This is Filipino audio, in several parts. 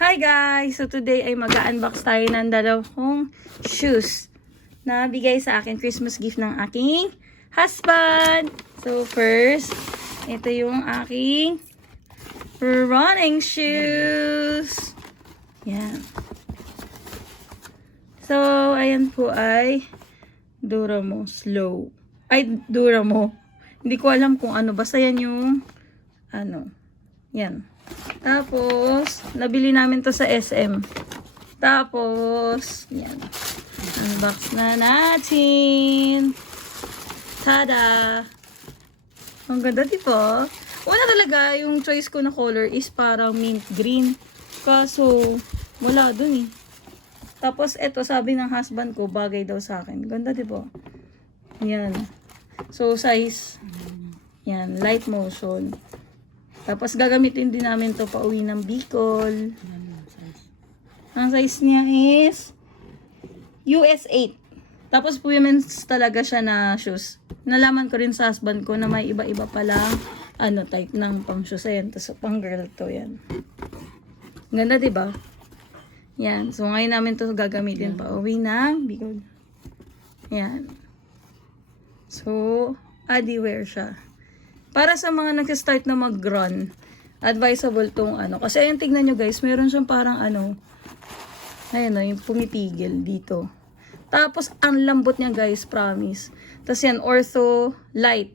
Hi guys! So today ay mag-unbox tayo ng dalawang shoes na bigay sa akin Christmas gift ng aking husband. So first, ito yung aking running shoes. Yan. So ayan po ay Duramo Slow. Ay, Duramo. Hindi ko alam kung ano. Basta yan yung ano. Yan. Tapos, nabili namin to sa SM. Tapos, yan. Unbox na natin. Tada! Ang ganda, diba? Una talaga, yung choice ko na color is parang mint green. Kaso, wala dun eh. Tapos, eto, sabi ng husband ko, bagay daw sa akin. Ganda, diba? Yan. So, size, yan, light motion. Tapos gagamitin din namin to pauwi ng Bicol. Ang size niya is US 8. Tapos women's talaga siya na shoes. Nalaman ko rin sa husband ko na may iba-iba palang ano type ng pang shoes. Ayan, tapos pang girl to yan. Ganda, diba? Yan. So ngayon namin to gagamitin pauwi ng Bicol. Yan. So, adi wear siya. Para sa mga nag-start na mag-run, advisable tong ano. Kasi ayun, tignan nyo guys, meron siyang parang ano, ayun o, yung pumipigil dito. Tapos, ang lambot niya guys, promise. Tapos yan, ortho light.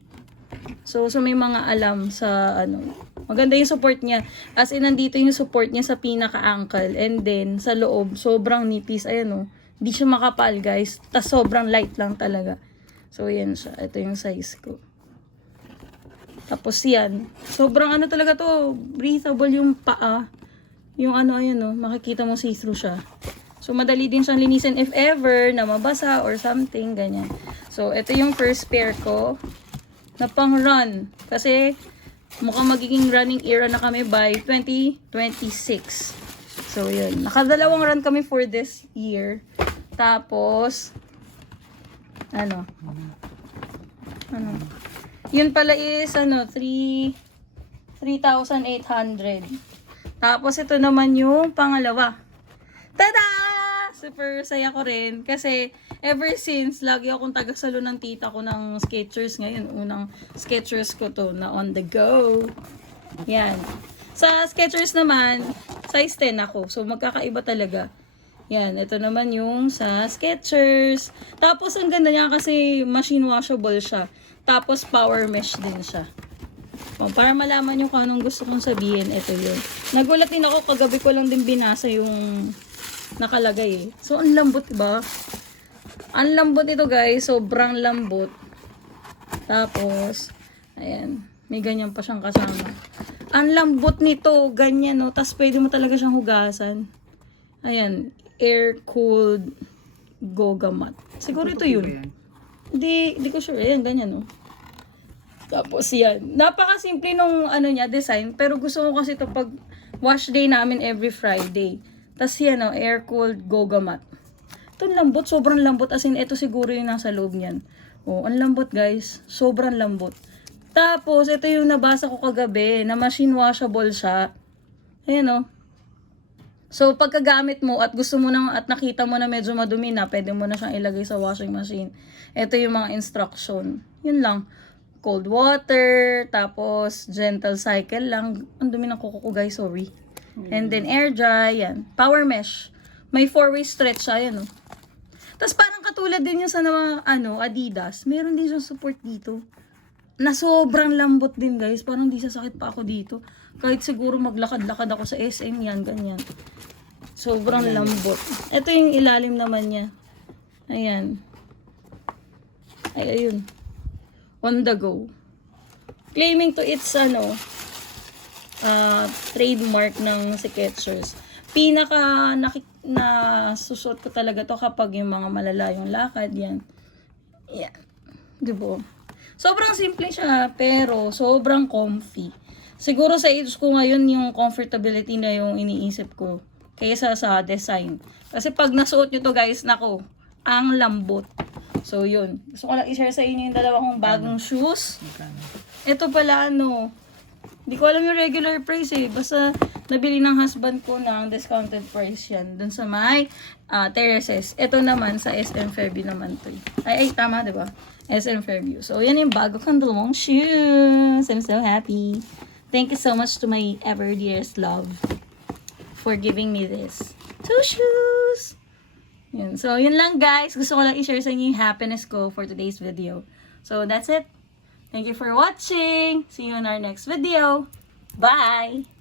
So may mga alam sa ano, maganda yung support niya. As in, nandito yung support niya sa pinaka-ankle. And then, sa loob, sobrang nipis. Ayan o, hindi siya makapal guys. Tapos sobrang light lang talaga. So yan siya, ito yung size ko. Tapos yan, sobrang ano talaga to, breathable yung paa. Yung ano, ayun no, makikita mo see-through siya. So madali din siyang linisin if ever na mabasa or something, ganyan. So ito yung first pair ko na pang run. Kasi mukhang magiging running era na kami by 2026. So yun, nakadalawang run kami for this year. Tapos, ano, yun pala is, ano, 3,800. Tapos, ito naman yung pangalawa. Tada! Super saya ko rin. Kasi, ever since, lagi akong tagasalo ng tita ko ng Skechers. Ngayon, unang Skechers ko to na on the go. Yan. Sa Skechers naman, size 10 ako. So, magkakaiba talaga. Yan, ito naman yung sa Skechers. Tapos, ang ganda niya kasi machine washable siya. Tapos, power mesh din siya. O, para malaman nyo kung anong gusto kong sabihin, ito yun. Nagulat din ako, kagabi ko lang din binasa yung nakalagay eh. So, ang lambot, diba? Ang lambot ito, guys. Sobrang lambot. Tapos, ayan. May ganyan pa siyang kasama. Ang lambot nito, ganyan, no? Tapos, pwede mo talaga siyang hugasan. Ayan. Air-cooled Goga Mat. Siguro ito yun. Hindi ko sure. Ayan, ganyan, no? Tapos, yan. Napakasimple nung, ano niya, design. Pero gusto ko kasi ito pag wash day namin every Friday. Tapos, yan, no? Air-cooled Goga Mat. Ito, lambot. Sobrang lambot. As in, ito siguro yung nasa loob niyan. Oh, ang lambot, guys. Sobrang lambot. Tapos, ito yung nabasa ko kagabi, na machine washable siya. Ayan, no? So, pagkagamit mo at gusto mo nang at nakita mo na medyo madumi na, pwede mo na siyang ilagay sa washing machine. Ito yung mga instruction. Yun lang. Cold water, tapos gentle cycle lang. Ang dumi ng kuko ko guys, sorry. And then air dry, yan. Power mesh. May 4-way stretch siya, yan. Oh. Tapos parang katulad din yung sa ano, Adidas. Meron din siyang support dito. Na sobrang lambot din guys. Parang di sasakit pa ako dito. Kahit siguro maglakad-lakad ako sa SM, yan, ganyan. Sobrang lambot. Ito yung ilalim naman niya. Ayan. Ay, ayun. On the go. Claiming to its, ano, trademark ng Skechers. Pinaka susot ko talaga to kapag yung mga malalayong lakad, yan. Yan. Diba? Sobrang simple siya, pero sobrang comfy. Siguro sa age ko ngayon, yung comfortability na yung iniisip ko kaysa sa design. Kasi pag nasuot nyo to guys, nako, ang lambot. So yun. Gusto ko lang i-share sa inyo yung dalawang bagong shoes. Ito pala ano, Hindi ko alam yung regular price eh. Basta nabili ng husband ko ng discounted price yan. Dun sa may terraces. Ito naman sa SM Fairview naman to. Ay, tama, diba? SM Fairview. So, yan yung bago kong dalawang shoes. I'm so happy. Thank you so much to my ever dearest love for giving me this 2 shoes. Yun. So, yun lang guys. Gusto ko lang i-share sa inyo yung happiness ko for today's video. So, that's it. Thank you for watching. See you in our next video. Bye!